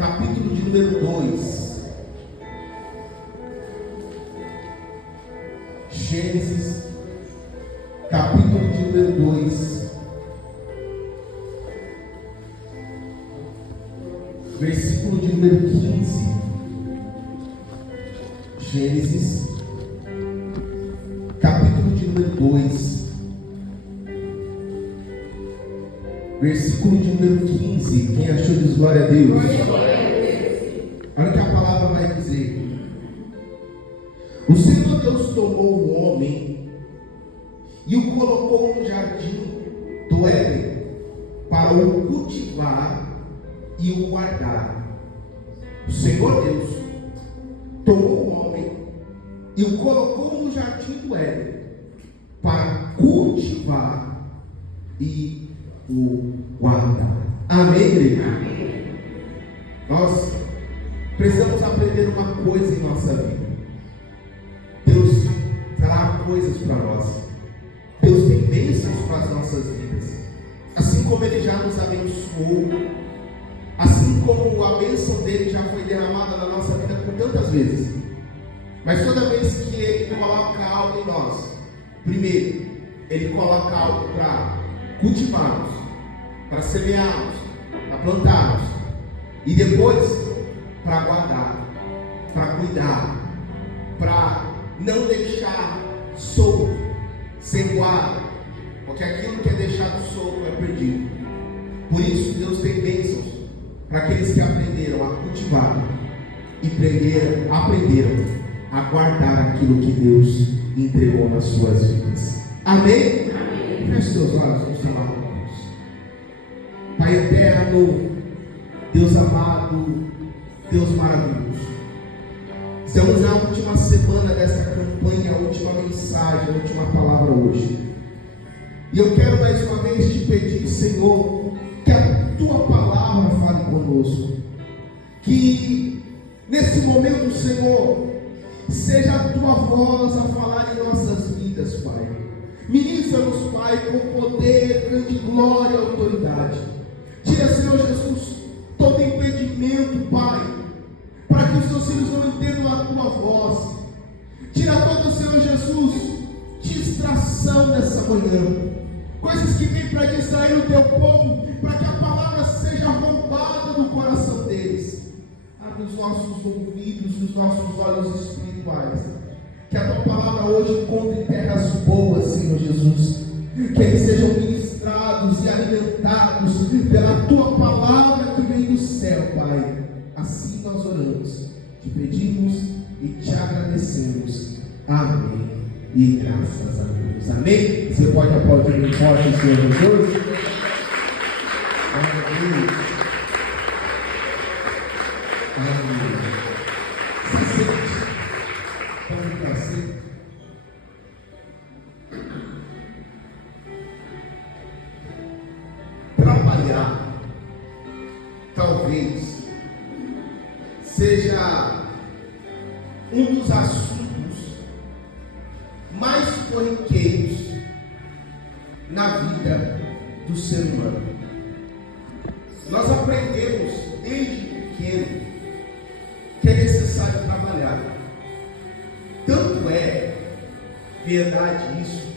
capítulo de número 2. Gênesis, capítulo de número 2. Versículo de número 15. Gênesis, capítulo de número 2. Versículo de número 15. Quem achou diz glória a Deus. Olha o que a palavra vai dizer. O Senhor Deus tomou o homem e o colocou no jardim do Éden para o cultivar e o guardar. O Senhor Deus tomou o homem e o colocou no jardim do Éden para cultivar e o guardar. Amém, igreja? Nós precisamos aprender uma coisa em nossa vida. Deus trará coisas para nós. Deus tem bênçãos para as nossas vidas. Assim como Ele já nos abençoou, assim como a bênção dele já foi derramada na nossa vida por tantas vezes. Mas toda vez que Ele coloca algo em nós, primeiro, Ele coloca algo para cultivarmos, para semearmos, para plantarmos, e depois para guardar, para cuidar, para não deixar solto, sem guarda, porque aquilo que é deixado solto é perdido. Por isso Deus tem bênçãos para aqueles que aprenderam a cultivar e aprenderam a guardar aquilo que Deus entregou nas suas vidas. Amém? Feche seus olhos, vamos falar com Deus. Pai eterno, Deus amado, Deus maravilhoso, estamos na última semana dessa campanha, a última mensagem, a última palavra hoje. E eu quero mais uma vez te pedir, Senhor, que a tua palavra fale conosco. Que nesse momento, Senhor, seja a tua voz a falar em nossas vidas, Pai. Ministra-nos, Pai, com poder, grande glória e autoridade. Tira, Senhor Jesus, todo impedimento, Pai, para que os teus filhos não entendam a tua voz. Tira todo, Senhor Jesus, distração nessa manhã, coisas que vêm para distrair o teu povo, para que a palavra seja roubada no coração deles. Abre os nossos ouvidos, os nossos olhos espirituais, que a tua palavra hoje encontre terras boas, Senhor Jesus, que eles sejam ministrados e alimentados pela tua palavra que vem do céu, Pai. Assim nós oramos, te pedimos e te agradecemos. Amém. E graças a Deus. Amém? Você pode aplaudir bem forte o Senhor Jesus? Amém. Amém. Se sente. Vamos para si. Trabalhar talvez seja um dos assuntos mais corriqueiros na vida do ser humano. Nós aprendemos desde pequeno que é necessário trabalhar. Tanto é verdade isso,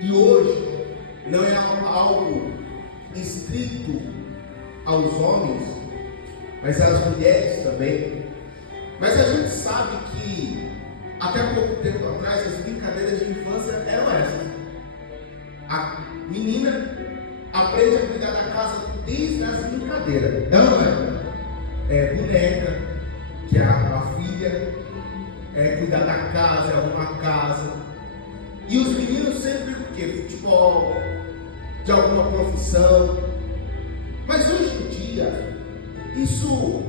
e hoje não é algo estrito aos homens, mas às mulheres também. Mas a gente sabe que até pouco tempo atrás as brincadeiras de infância eram essas. A menina aprende a cuidar da casa desde as brincadeiras. Não é boneca, que é a filha, cuidar da casa, arrumar a casa. E os meninos sempre o quê? Futebol, de alguma profissão. Mas hoje em dia isso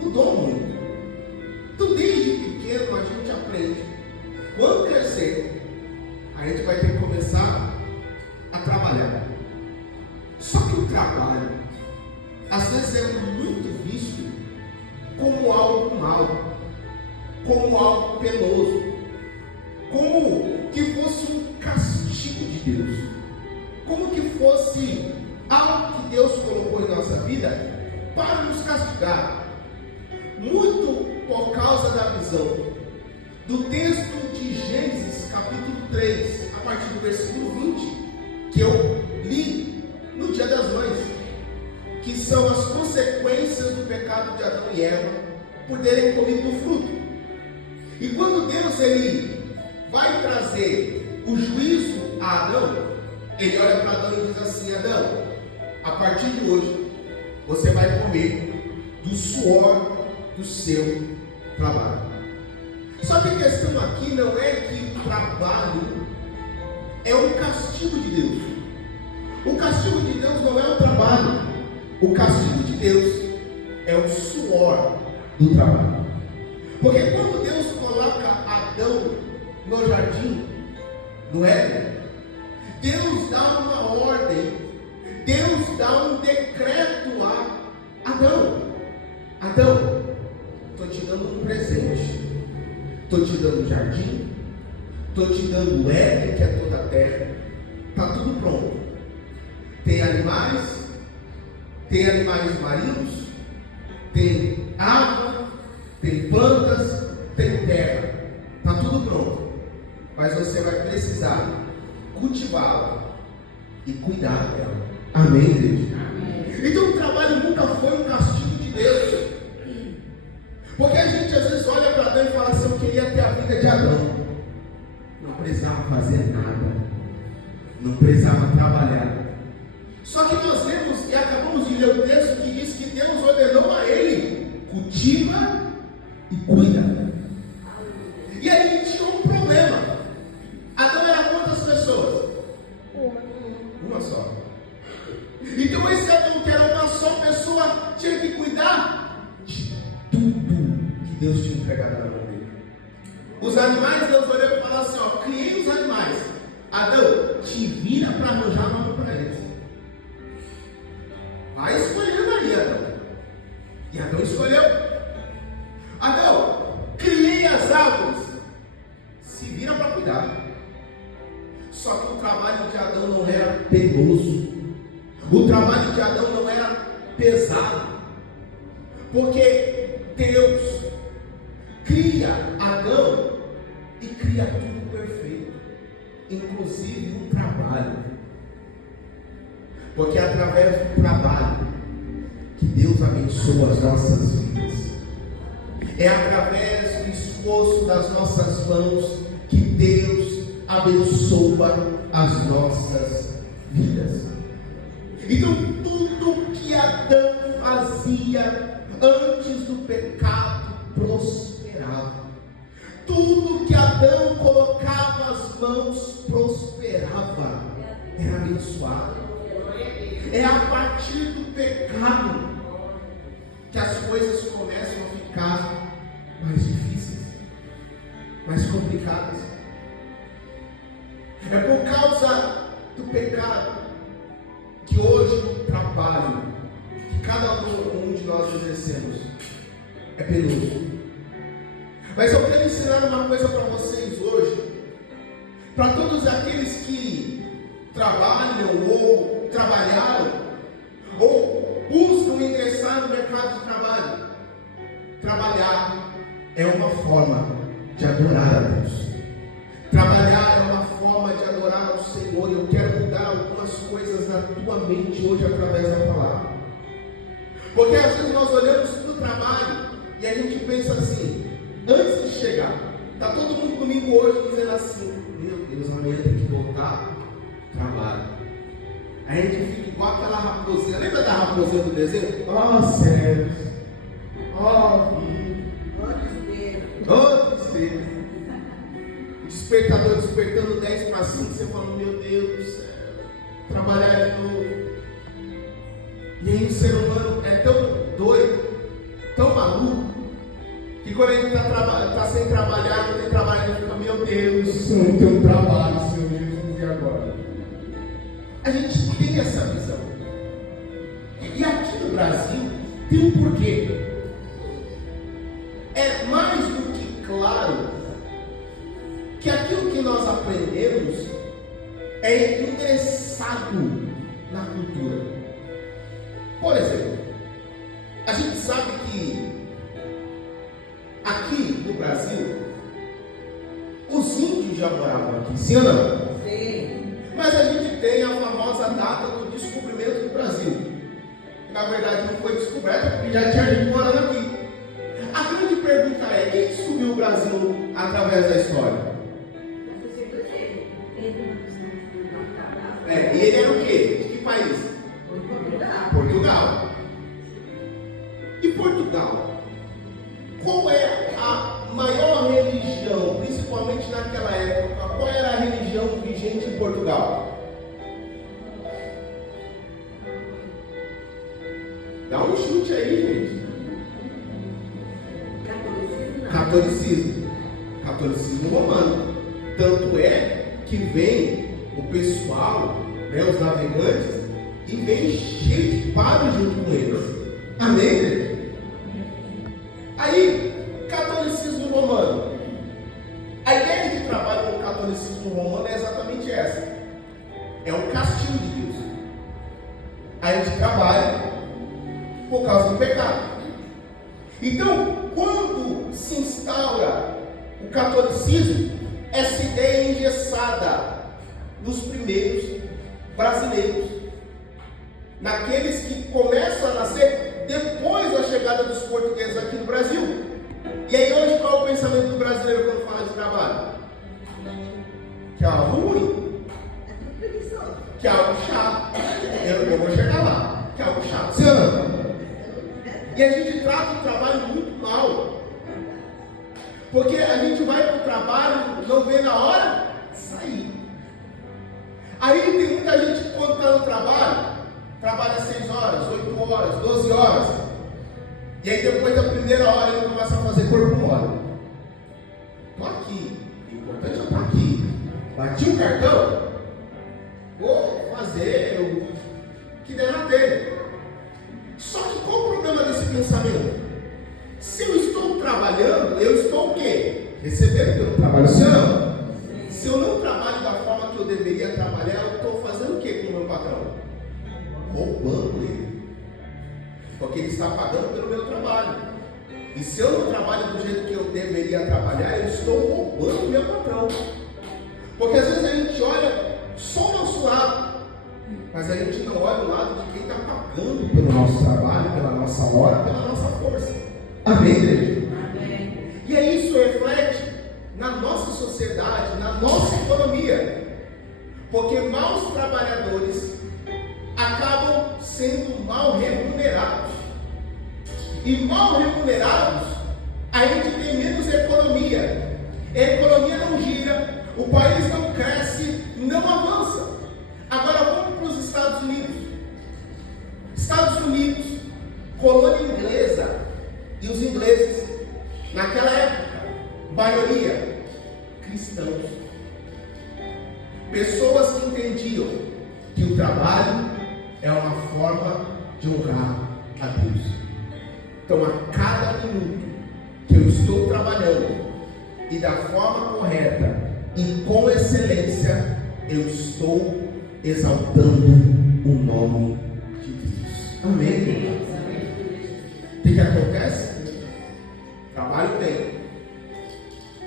mudou muito. Então desde pequeno a gente aprende. Quando crescer, a gente vai ter que começar a trabalhar. Só que o trabalho às vezes é muito visto como algo mau, como algo penoso, como que fosse um castigo de Deus, como que fosse algo que Deus colocou em nossa vida para nos castigar. do texto de Gênesis, capítulo 3, a partir do versículo 20, que eu li no Dia das Mães, que são as consequências do pecado de Adão e Eva por terem comido do fruto. E quando Deus ele vai trazer o juízo a Adão, ele olha para Adão e diz assim: Adão, a partir de hoje você vai comer do suor do seu trabalho. Só que a questão aqui não é que o trabalho é um castigo de Deus. O castigo de Deus não é o trabalho. O castigo de Deus é o suor do trabalho. Porque quando Deus coloca Adão no jardim, no Éden, Deus dá uma ordem, Deus dá um decreto a Adão. Adão, estou te dando um presente. Estou te dando o jardim, estou te dando o Éden, que é toda a terra. Está tudo pronto. Tem animais marinhos, tem água, tem plantas, tem terra. Está tudo pronto. Mas você vai precisar cultivá-la e cuidar dela. Amém, igreja? Amém. Então o trabalho nunca foi um castigo de Deus. Porque a gente às vezes olha para Adão e fala assim: eu queria ter a vida de Adão. Não precisava fazer nada, não precisava trabalhar. Só que nós lemos e acabamos de ler o texto que diz que Deus ordenou a ele: cultiva e cuida. E aí tinha um problema. Adão era quantas pessoas? Uma só. Então esse Adão, que era uma só pessoa, tinha que cuidar de tudo que Deus tinha entregado na mão dele. Os animais, Deus olhou e falou assim: ó, criei os animais. Adão, te vira para arranjar nome para eles. Vai escolhendo aí, Adão. E Adão escolheu. Adão, criei as árvores. Se vira para cuidar. Só que o trabalho de Adão não era penoso. O trabalho de Adão não era pesado. Porque Deus cria Adão e cria tudo perfeito, inclusive o trabalho. Porque é através do trabalho que Deus abençoa as nossas vidas. É através do esforço das nossas mãos que Deus abençoa as nossas vidas. Então tudo que Adão fazia antes do pecado prosperava. Tudo que Adão colocava as mãos prosperava, era abençoado. É a partir do pecado que as coisas começam a ficar mais difíceis, mais complicadas. É por causa do pecado que hoje o trabalho que cada um de nós exercemos é penoso. Mas eu quero ensinar uma coisa para vocês hoje, para todos aqueles que trabalham ou trabalharam ou buscam ingressar no mercado de trabalho. Trabalhar é uma forma de adorar a Deus. Trabalhar é uma forma de adorar ao Senhor. Eu quero mudar algumas coisas na tua mente hoje através da palavra. Porque às vezes nós olhamos para o trabalho e a gente pensa assim: antes de chegar, está todo mundo comigo hoje dizendo assim: meu Deus, amanhã tem que voltar ao trabalho. Aí a gente fica igual aquela raposinha. Lembra da raposinha do desenho? Oh céus, oh vida, oh tristeza. O despertador despertando 10 para 5, você falando: meu Deus do céu, trabalhar de novo. E aí o ser humano é tão doido, tão maluco, que quando ele está sem trabalhar, não tem trabalho, ele fica: meu Deus, não tem um trabalho, Senhor Jesus, e agora? A gente tem essa visão. E aqui no Brasil tem um porquê. É mais do que claro que aquilo que nós aprendemos é ingressado na cultura. Por exemplo, a gente sabe que aqui no Brasil já moravam aqui, sim ou não? Sim. Mas a gente tem a famosa data do descobrimento do Brasil. Na verdade não foi descoberta porque já tinha gente morando aqui. A grande pergunta é, quem descobriu o Brasil através da história? E ele era o quê? De que país? Portugal. E Portugal? Qual é a maior religião, principalmente naquela época? Qual era a religião vigente em Portugal? Dá um chute aí, gente. Catolicismo romano. Tanto é que vem o pessoal, né, os navegantes, e vem cheio de padres junto com eles. Amém, gente? Aí, catolicismo romano. A ideia de trabalho com o catolicismo romano é exatamente essa. É o castigo de Deus. A gente trabalha por causa do pecado. Então, quando se instaura o catolicismo, essa ideia é engessada nos primeiros brasileiros, naqueles que começam a nascer depois da chegada dos portugueses aqui no Brasil. E aí hoje qual é o pensamento do brasileiro quando fala de trabalho? Que é algo ruim, que é algo chato. Eu vou chegar lá, que é algo chato. Sim ou não? E a gente trata o trabalho muito mal, porque a gente vai para o trabalho, não vê na hora de sair. Aí tem muita gente que quando está no trabalho, trabalha 6 horas, 8 horas, 12 horas. E aí depois da primeira hora ele começa a fazer corpo mole. Estou aqui, o importante é eu estar aqui. Bati o cartão, vou fazer o que der na telha. Só que qual o problema desse pensamento? Se eu estou trabalhando, eu estou o quê? Recebendo pelo trabalho. Se eu não, se eu não trabalho da forma que eu deveria trabalhar, eu estou fazendo o quê com o meu patrão? Roubando ele. Porque ele está pagando pelo meu trabalho. E se eu não trabalho do jeito que eu deveria trabalhar, eu estou roubando o meu patrão. Porque às vezes a gente olha só o nosso lado, mas a gente não olha o lado de quem está pagando pelo nosso trabalho, pela nossa hora, pela nossa força. Amém, igreja? Amém. E aí isso reflete na nossa sociedade, na nossa economia. Porque maus trabalhadores acabam sendo mal remunerados. E mal remunerados, a gente tem menos economia. A economia não gira, o país não cresce, não avança. Agora vamos para os Estados Unidos. Estados Unidos, colônia inglesa, e os ingleses, naquela época, maioria cristãos. Pessoas que entendiam que o trabalho é uma forma de honrar a Deus. Então, a cada minuto que eu estou trabalhando e da forma correta e com excelência, eu estou exaltando o nome de Deus. Amém? O que acontece? Trabalho bem.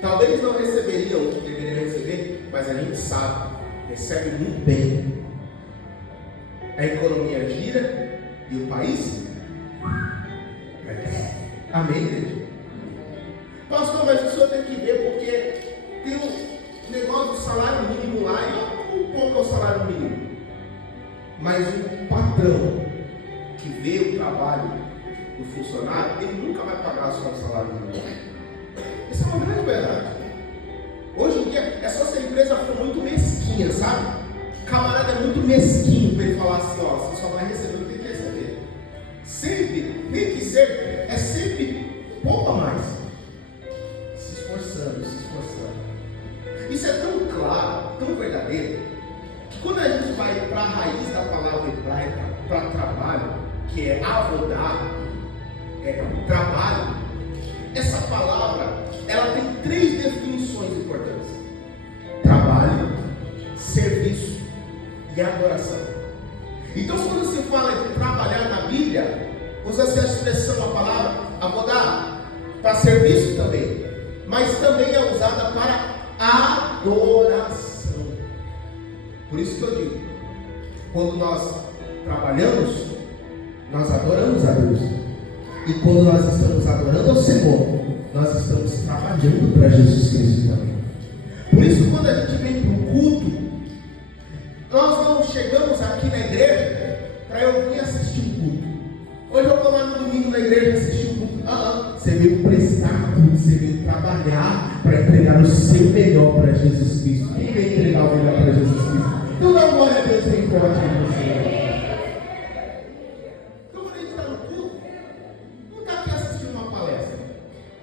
Talvez não receberiam o que deveriam receber, mas a gente sabe, recebe muito bem. A economia gira e o país cresce. Amém, igreja? Pastor, mas o senhor tem que ver, porque tem um negócio do salário mínimo lá, e um pouco é o salário mínimo. Mas o patrão que vê o trabalho do funcionário, ele nunca vai pagar só o salário mínimo. Isso é uma grande verdade. Hoje em dia, é só se a empresa for muito mesquinha, sabe? O camarada é muito mesquinho para ele falar assim, ó, você só vai receber o que tem que receber. Sempre, tem que ser, é sempre pouco a mais. Se esforçando. Isso é tão claro, tão verdadeiro, que quando a gente vai para a raiz da palavra hebraica, para trabalho, que é avodar, trabalho, essa palavra, ela tem 3 definições importantes: trabalho, serviço e adoração. Então, quando se fala de trabalhar na Bíblia, usa-se a expressão, a palavra avodar, para serviço também, mas também é usada para adoração. Por isso que eu digo, quando nós trabalhamos, nós adoramos a Deus. E quando nós estamos adorando ao Senhor, nós estamos trabalhando para Jesus Cristo também. Por isso, quando a gente vem para o culto, nós não chegamos aqui na igreja para eu vir assistir um culto. Hoje eu vou lá no domingo na igreja assistir um culto. Você veio prestar culto, você veio trabalhar para entregar o seu melhor para Jesus Cristo. Quem veio entregar o melhor para Jesus Cristo? Então dá glória a Deus bem forte em você. Então quando a gente está no culto, não está aqui assistindo uma palestra.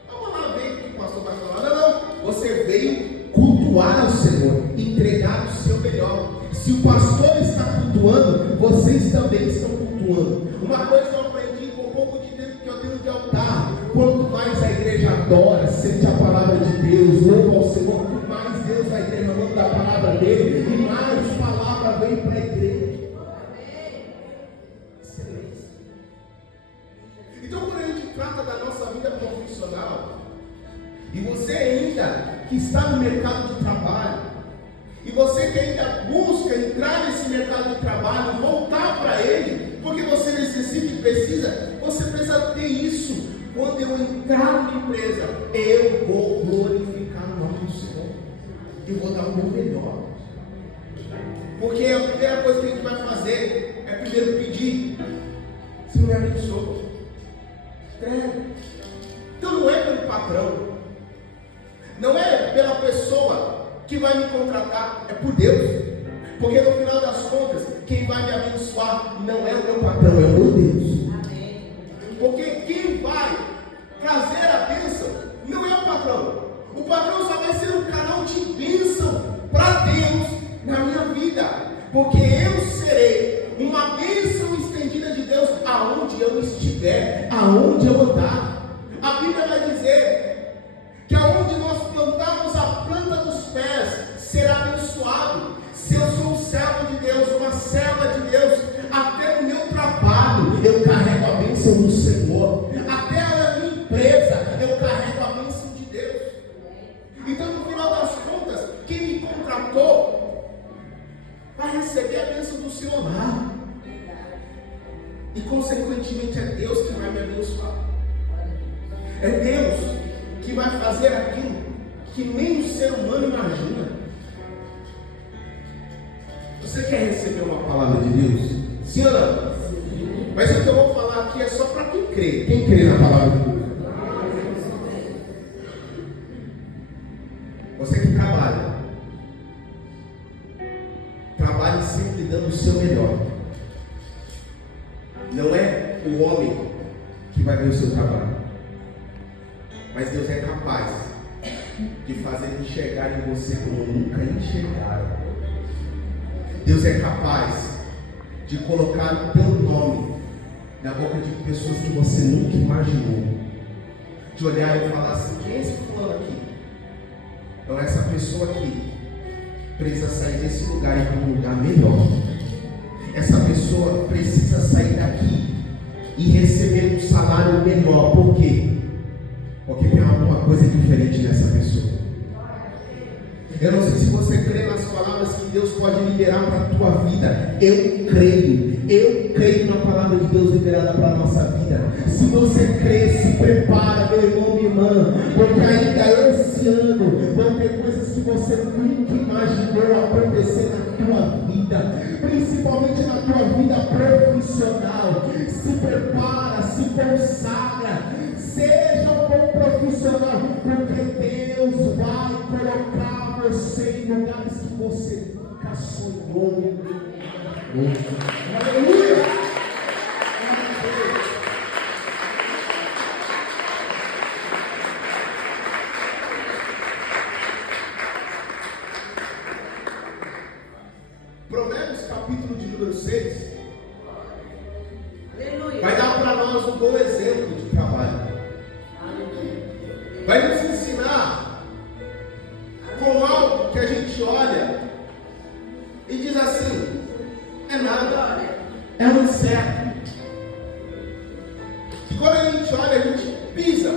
Vamos lá ver o que o pastor vai falar. Não. Você veio cultuar ao Senhor, entregar o seu melhor. Se o pastor está cultuando, vocês também estão cultuando. Uma coisa que eu aprendi com um pouco de tempo que eu tenho de altar: quanto mais a igreja adora, sente a palavra de Deus, louva ao Senhor, mais Deus vai derramando da palavra dele e mais palavra vem para a igreja. Excelência. Então, quando a gente trata da nossa vida profissional, e você ainda que está no mercado de trabalho, e você que ainda busca entrar nesse mercado de trabalho, voltar para ele, porque você necessita e precisa, você precisa ter isso. Quando eu entrar numa empresa, eu vou glorificar o nome do Senhor. Eu vou dar o meu melhor. Porque a primeira coisa que a gente vai fazer é primeiro pedir: Senhor, me abençoe. Então não é pelo patrão, não é pela pessoa que vai me contratar, é por Deus. Porque no final das contas, quem vai me abençoar não é o meu patrão, é o meu Deus. Porque quem vai trazer a bênção não é o patrão. O patrão só vai ser um canal de bênção para Deus na minha vida. Porque eu serei uma bênção estendida de Deus aonde eu estiver, aonde eu andar. A Bíblia vai dizer que aonde nós plantarmos a planta dos pés será abençoado. Se eu sou um servo de Deus, uma serva de Deus, até no meu trabalho eu carrego a bênção do Senhor. Até a minha empresa eu carrego a bênção de Deus. Então, no final das contas, quem me contratou vai receber a bênção do Senhor lá. E consequentemente é Deus que vai me abençoar. É Deus que vai fazer aquilo que nem o ser humano imagina. Você quer receber uma palavra de Deus? Sim ou não? Sim. Mas o que eu vou falar aqui é só para quem crê. Quem crê na palavra de Deus? Você que trabalha, trabalhe sempre dando o seu melhor. Não é o homem que vai ver o seu trabalho, mas Deus é capaz de fazer enxergar em você como nunca enxergaram. Deus é capaz de colocar o teu nome na boca de pessoas que você nunca imaginou. De olhar e falar assim: quem é esse fulano aqui? Então essa pessoa aqui precisa sair desse lugar e ir para um lugar melhor. Essa pessoa precisa sair daqui e receber um salário melhor. Por quê? Porque tem alguma coisa diferente nessa pessoa. Eu não sei se você crê nas palavras que Deus pode liberar para a tua vida. Eu creio na palavra de Deus liberada para a nossa vida. Se você crê, se prepara, meu irmão, minha irmã, porque ainda esse ano vão ter coisas que você nunca imaginou acontecer na tua vida, principalmente na tua vida profissional. Se prepara, se consagra, seja um bom profissional, porque Deus vai colocar você em lugares que você nunca sonhou. Aleluia! Provérbios capítulo de número 6 vai dar para nós um bom exemplo de trabalho. Vai nos ensinar com algo que a gente olha e diz assim: é nada, é um inseto. E quando a gente olha, a gente pisa,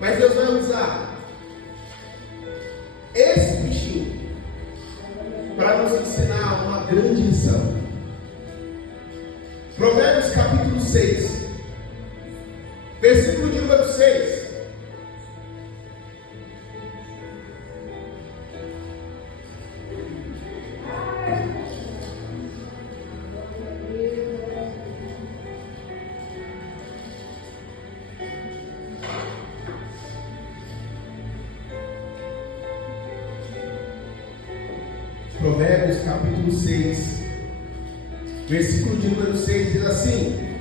mas Deus vai usar esse bichinho 6, versículo de número 6. Provérbios capítulo 6, versículo de número 6 diz assim: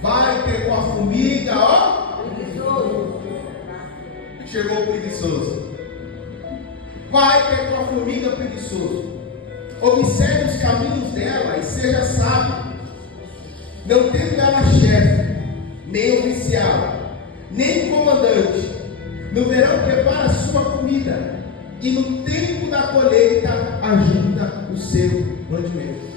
vai ter com a formiga, ó, preguiçoso. Chegou o preguiçoso. Vai ter com a formiga preguiçoso. Observe os caminhos dela e seja sábio. Não tendo ela chefe, nem oficial, nem comandante. No verão prepara a sua comida, e no tempo da colheita ajuda o seu mantimento.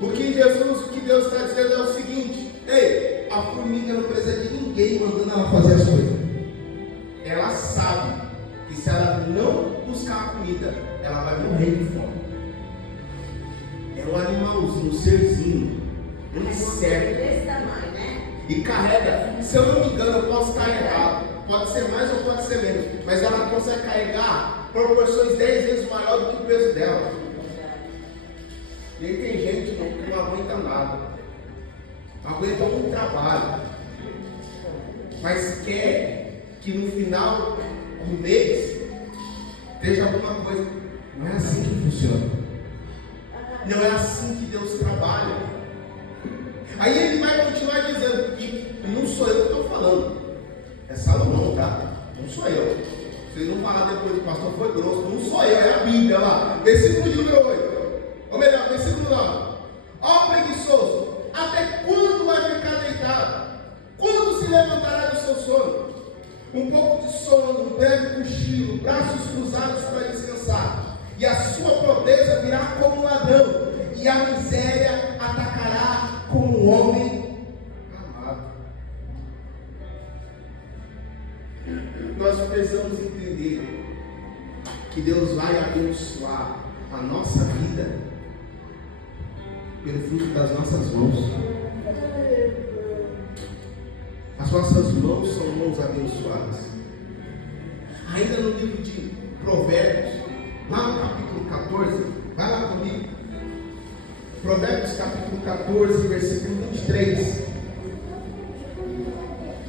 O que Deus está dizendo é o seguinte: ei, a formiga não precisa de ninguém mandando ela fazer as coisas. Ela sabe que se ela não buscar a comida, ela vai morrer de fome. É um animalzinho, um serzinho, um inseto desse tamanho, né? E carrega, se eu não me engano, eu posso estar errado, pode ser mais ou pode ser menos, mas ela consegue carregar proporções 10 vezes maior do que o peso dela. E aí tem gente que não aguenta nada, não aguenta um trabalho, mas quer que no final do mês esteja alguma coisa. Não é assim que funciona. Não é assim que Deus trabalha. Aí ele vai continuar dizendo, e não sou eu que estou falando, é Salomão, tá? Não sou eu. Vocês não falar depois, o pastor foi grosso, não sou eu, é a Bíblia lá. Versículo de número 8. Ou melhor, versículo 9. Ó preguiçoso, até quando vai ficar deitado? Quando se levantará do seu sono? Um pouco de sono, um breve cochilo, braços cruzados para descansar. E a sua pobreza virá como um ladrão, e a miséria atacará como um homem amado. Nós precisamos entender que Deus vai abençoar a nossa vida pelo fruto das nossas mãos. As nossas mãos são mãos abençoadas. Ainda no livro de Provérbios, lá no capítulo 14, vai lá comigo. Provérbios capítulo 14, versículo 23.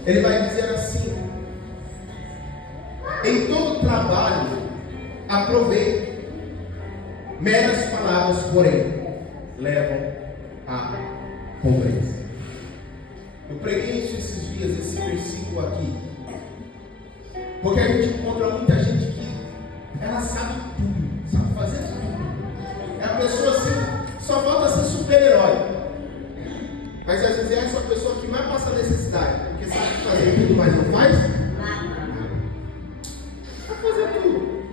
Ele vai dizer assim: em todo trabalho aproveite, meras palavras, porém, levam à pobreza. Eu preguei isso esses dias, esse versículo aqui, porque a gente encontra muita gente que ela sabe tudo, sabe fazer tudo. É a pessoa assim, só falta ser super-herói, mas às vezes é essa pessoa que mais passa necessidade, porque sabe fazer tudo, mas não faz nada. Sabe fazer tudo.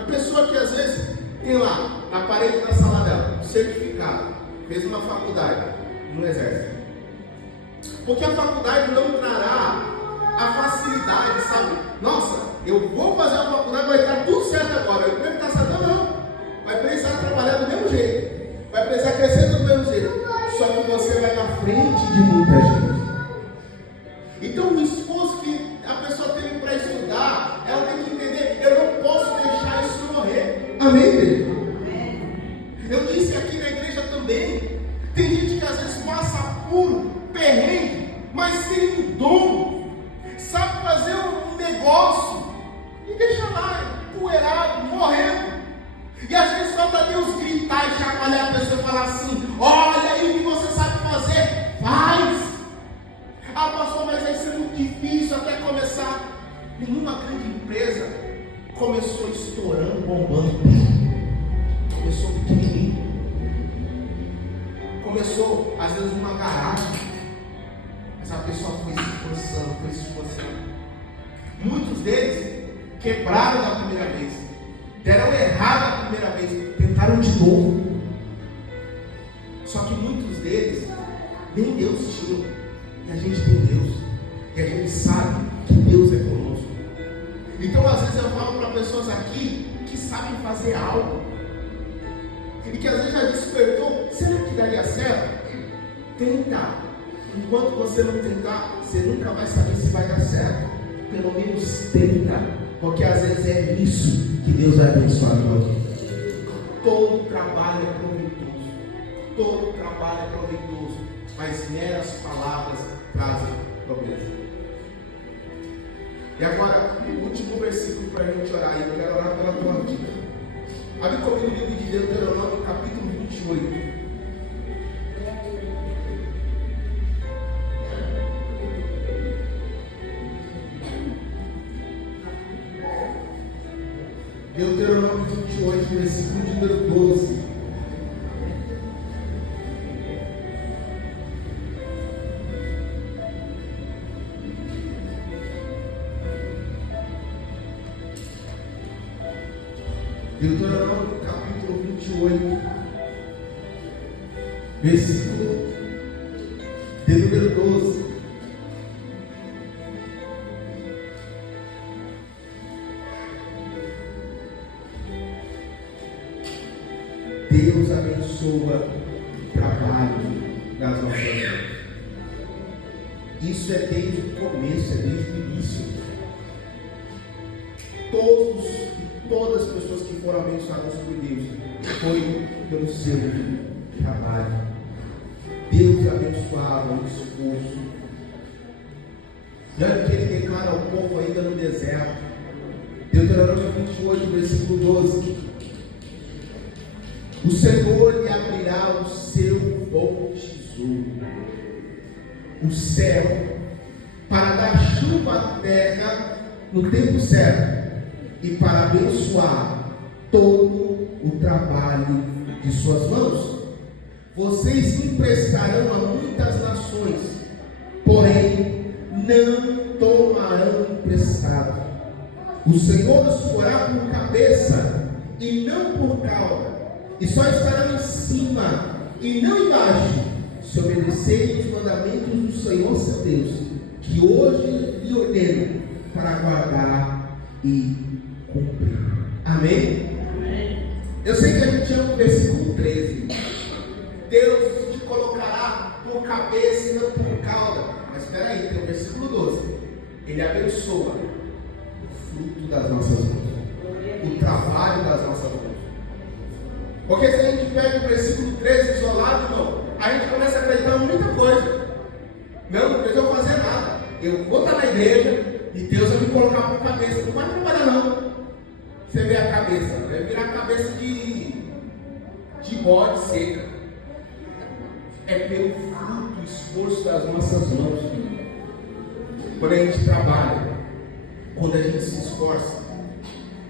A pessoa que às vezes tem lá na parede da sala dela um certificado, fez uma faculdade, não exerce. Porque a faculdade não trará a facilidade, sabe? Nossa, eu vou fazer a faculdade, vai estar tudo certo agora. Eu tenho que estar certo, não. Vai precisar trabalhar do mesmo jeito, vai precisar crescer do mesmo jeito. Só que você vai na frente de muita gente. Então o esforço que a pessoa teve para estudar, ela tem que entender: eu não posso deixar isso morrer. Amém, igreja? Eu disse aqui na igreja também, tem gente que às vezes passa apuro, perrengue, mas tem um dom, sabe fazer um negócio e deixa lá, empoeirado, morrendo. E às vezes falta Deus gritar e chacoalhar a pessoa e falar assim: olha aí o que você sabe fazer, faz. Ah, pastor, mas vai ser muito difícil até começar. Nenhuma grande empresa começou estourando, bombando. Começou pequenininho. Começou, às vezes, numa garagem. Essa pessoa foi se esforçando. Muitos deles quebraram da primeira vez. Deram errado a primeira vez. Tentaram de novo. Só que muitos deles nem Deus tinham. E a gente tem Deus. E a gente sabe que Deus é conosco. Então, às vezes, eu falo para pessoas aqui que sabem fazer algo. E que às vezes já despertou. Será que daria certo? Tenta. Enquanto você não tentar, você nunca vai saber se vai dar certo. Pelo menos tenta, porque às vezes é isso que Deus vai abençoar aqui. Todo trabalho é proveitoso. Todo trabalho é proveitoso, mas meras palavras trazem promessa. E agora, o último versículo para a gente orar. Eu quero orar pela tua vida. Abre comigo o livro de Deuteronômio, capítulo 28. Deuteronômio 28, versículo de número 12. Deuteronômio capítulo 28, versículo de número 12. Deus abençoa o trabalho das nossas mãos. Isso é desde o começo, é desde o início. Todas as pessoas que foram abençoadas por Deus foi pelo seu trabalho. Deus abençoava o esforço. E olha o que ele declara ao povo ainda no deserto. Deuteronômio 28, versículo 12. O Senhor lhe abrirá o seu bom tesouro, o céu, para dar chuva à terra no tempo certo, e para abençoar todo o trabalho de suas mãos. Vocês emprestarão a muitas nações, porém não tomarão emprestado. O Senhor os porá por cabeça e não por cauda, e só estarão em cima e não embaixo, se obedecerem os mandamentos do Senhor seu Deus, que hoje lhe ordeno para guardar e cumprir. Amém? Amém? Eu sei que a gente ama o versículo 13. Deus te colocará por cabeça e não por cauda. Mas espera aí, tem o versículo 12. Ele abençoa o fruto das nossas mãos, o trabalho das nossas mãos. Porque se a gente pega o versículo 13 isolado, irmão, a gente começa a acreditar em muita coisa. Não precisa fazer nada. Eu vou estar na igreja e Deus vai me colocar por cabeça. Não vai trabalhar não. Você vê a cabeça, vai virar a cabeça de bode seca. É pelo fruto, esforço das nossas mãos. Quando a gente trabalha, quando a gente se esforça,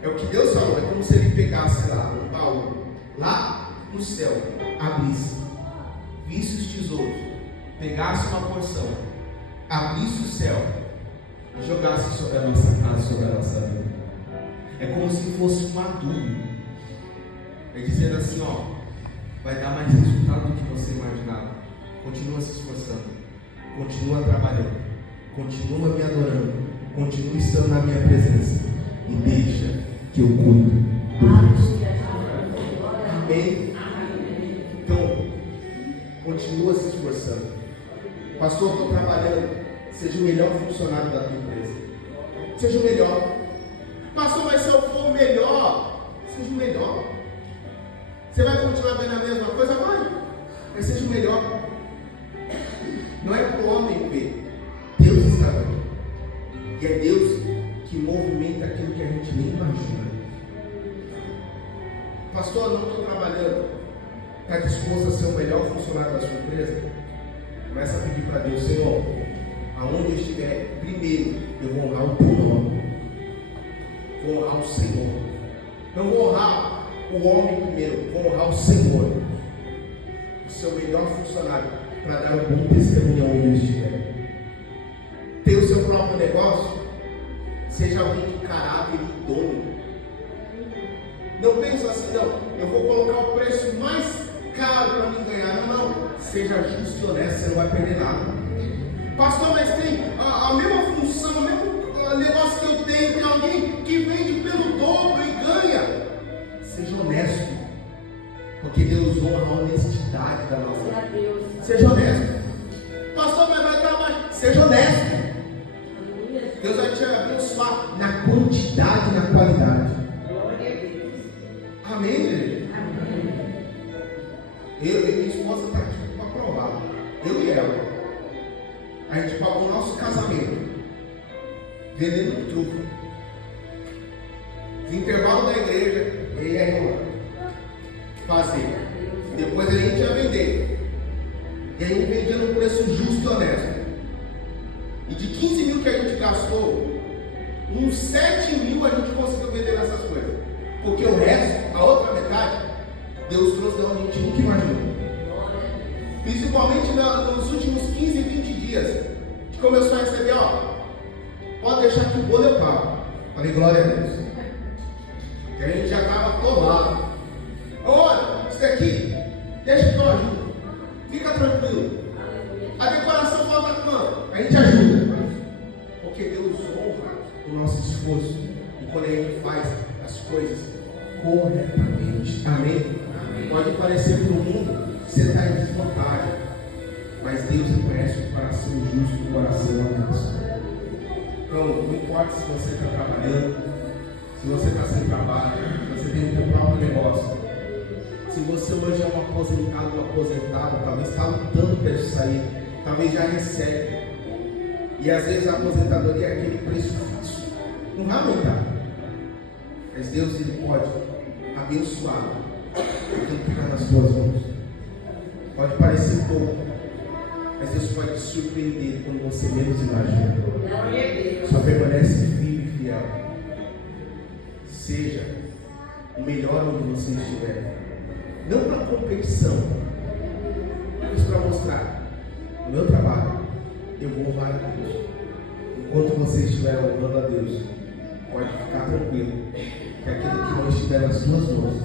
é o que Deus falou. É como se Ele pegasse lá um baú, lá no céu, abrisse, visse os tesouros, pegasse uma porção, abrisse o céu e jogasse sobre a nossa casa, sobre a nossa vida. É como se fosse um adubo. É dizendo assim, ó, vai dar mais resultado do que você imaginava. Continua se esforçando, continua trabalhando, continua me adorando, continua estando na minha presença e deixa que eu cuido do resto. Amém? Então, continua se esforçando. Pastor, estou trabalhando. Seja o melhor funcionário da tua empresa. Seja o melhor. Pastor, mas se eu for o melhor, seja o melhor. Você vai continuar vendo a mesma coisa? Vai. Mas seja o melhor. Não é para o homem ver. Deus está vendo. E é Deus que movimenta aquilo que a gente nem imagina. Pastor, não estou trabalhando. Está disposto a ser o melhor funcionário da sua empresa? Começa a pedir para Deus, Senhor, aonde eu estiver, primeiro eu vou honrar o teu nome. Vou honrar o Senhor. Não vou honrar o homem primeiro, vou honrar o Senhor. O seu melhor funcionário, para dar um bom testemunho aonde eu estiver. Ter o seu próprio negócio, seja alguém de caráter idôneo. Não pense assim, não, eu vou colocar o preço mais caro para mim ganhar. Não. Seja justo e honesto, você não vai perder nada. Pastor, mas tem a mesma função, o mesmo negócio que eu tenho, tem alguém que vende pelo dobro e ganha. Seja honesto, porque Deus honra a honestidade da nossa vida. Seja honesto. Seja honesto. Deus vai te abençoar na quantidade e na qualidade. Amém, igreja? Eu e minha esposa estão aqui para provar. Eu e ela. A gente pagou o nosso casamento vendendo truco. No intervalo da igreja, eu e a irmã fazer. Depois a gente ia vender. E aí vendia num preço justo e honesto. E de 15 mil que a gente gastou, uns 7 mil a gente conseguiu vender nessas coisas. Porque o resto, a outra metade, Deus trouxe de onde a gente nunca imaginou. Principalmente nos últimos 15, 20 dias. A gente começou a receber, pode deixar que o bolo é pago. Falei, glória a Deus. Que a gente já estava atolado. Olha, isso daqui, deixa que eu ajudo. Fica tranquilo. A decoração falta quanto? A gente ajuda. Porque Deus honra o nosso esforço. E quando a gente faz as coisas corretamente. Amém? Pode parecer para o mundo que você está em desvantagem. Mas Deus reconhece o coração justo, o coração honesto. Então, não importa se você está trabalhando, se você está sem trabalho, se você tem o seu próprio negócio. Se você hoje é um aposentado, talvez está lutando para isso sair, talvez já recebe. E às vezes a aposentadoria é aquele preço fixo. Não vai aumentar. Mas Deus, Ele pode abençoar aquilo que está nas suas mãos. Pode parecer pouco, mas Deus pode te surpreender quando você menos imagina. Só permanece firme e fiel. Seja o melhor onde você estiver. Não para competição, mas para mostrar o meu trabalho. Eu vou honrar a Deus. Enquanto você estiver honrando a Deus, pode ficar tranquilo que aquilo que não estiver nas suas mãos,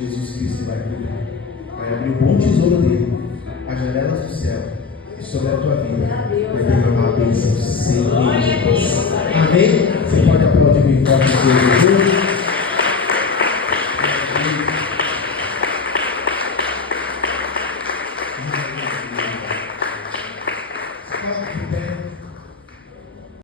Jesus Cristo vai cuidar. Vai abrir o bom tesouro dele, as janelas do céu, e sobre a tua vida vai derramar a bênção sem limite. Amém? Você pode aplaudir bem forte, Jesus.